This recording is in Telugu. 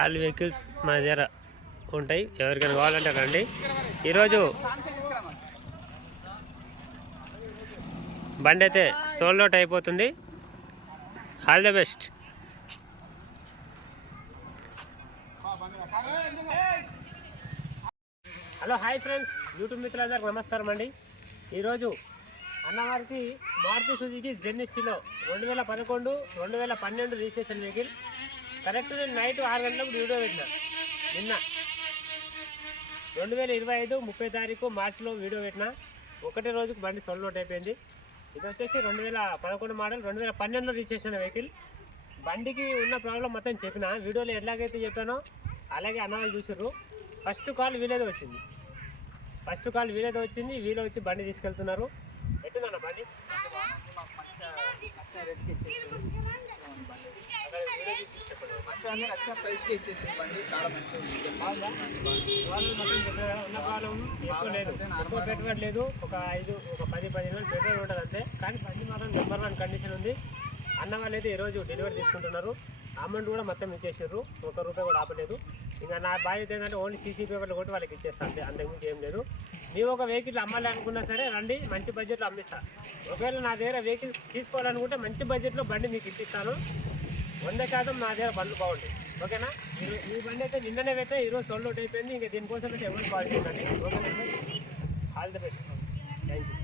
ఆల్ వెహికల్స్ మన దగ్గర ఉంటాయి, ఎవరికైనా కావాలంటే రండి. ఈరోజు బండి అయితే సోల్డ్ అవుట్ అయిపోతుంది. All the best. Hello hi friends, YouTube మిత్రులందరికీ నమస్కారం అండి. ఈరోజు అన్నవారికి మారుతి సుజుకి జెన్నిస్టిలో 2011, 2012 రిజిస్ట్రేషన్ వెహికల్. కరెక్ట్ నేను నైట్ 6 గంటలకు వీడియో పెట్టిన. నిన్న 2025 30 తారీఖు మార్చిలో వీడియో పెట్టిన. ఒకటే రోజుకు బండి సోల్డ్ అవుట్ అయిపోయింది. ఇది వచ్చేసి 2011 మోడల్, 2012 రిజిస్ట్రేషన్ వెహికల్. బండికి ఉన్న ప్రాబ్లం మొత్తం చెప్పిన వీడియోలో ఎలాగైతే చెప్పానో అలాగే అన్నవాళ్ళు చూసారు. ఫస్ట్ కాల్ వీలైతే వచ్చింది. వీలో వచ్చి బండి తీసుకెళ్తున్నారు. ఎట్టుందన్న బండి? ఎక్కువ పెట్టుబడి లేదు, ఒక 10-15 వేలు పెట్రోల్ ఉంటుంది అంతే. కానీ బండి మాత్రం నెంబర్ 1 కండిషన్ ఉంది. అన్న వాళ్ళు అయితే ఈరోజు డెలివరీ తీసుకుంటున్నారు. అమౌంట్ కూడా మొత్తం ఇచ్చేసారు, ₹1 కూడా ఆపలేదు. ఇంకా నా బాధ్యత ఏంటంటే ఓన్లీ సీసీ పేపర్లు కొట్టి వాళ్ళకి ఇచ్చేస్తాను, అంతకుమించి ఏం లేదు. ನೀವು ఒక వెహికల్ అమ్మాలి అనుకున్నా సరే రండి, మంచి బడ్జెట్లో అమ్మిస్తా. ఒకవేళ నా దగ్గర వెహికల్ తీసుకోవాలనుకుంటే మంచి బడ్జెట్లో బండి మీకు ఇప్పిస్తాను. 100% నా దగ్గర బండ్లు బాగుంటాయి, ఓకేనా? ఈ బండి అయితే నిన్ననే పెట్టే, ఈరోజు సోల్డ్ అవుట్ అయిపోయింది. ఇంకా దీనికోసం అయితే ఎవరు కాల్ చేయండి. ఓకేనా? All the best, thank you.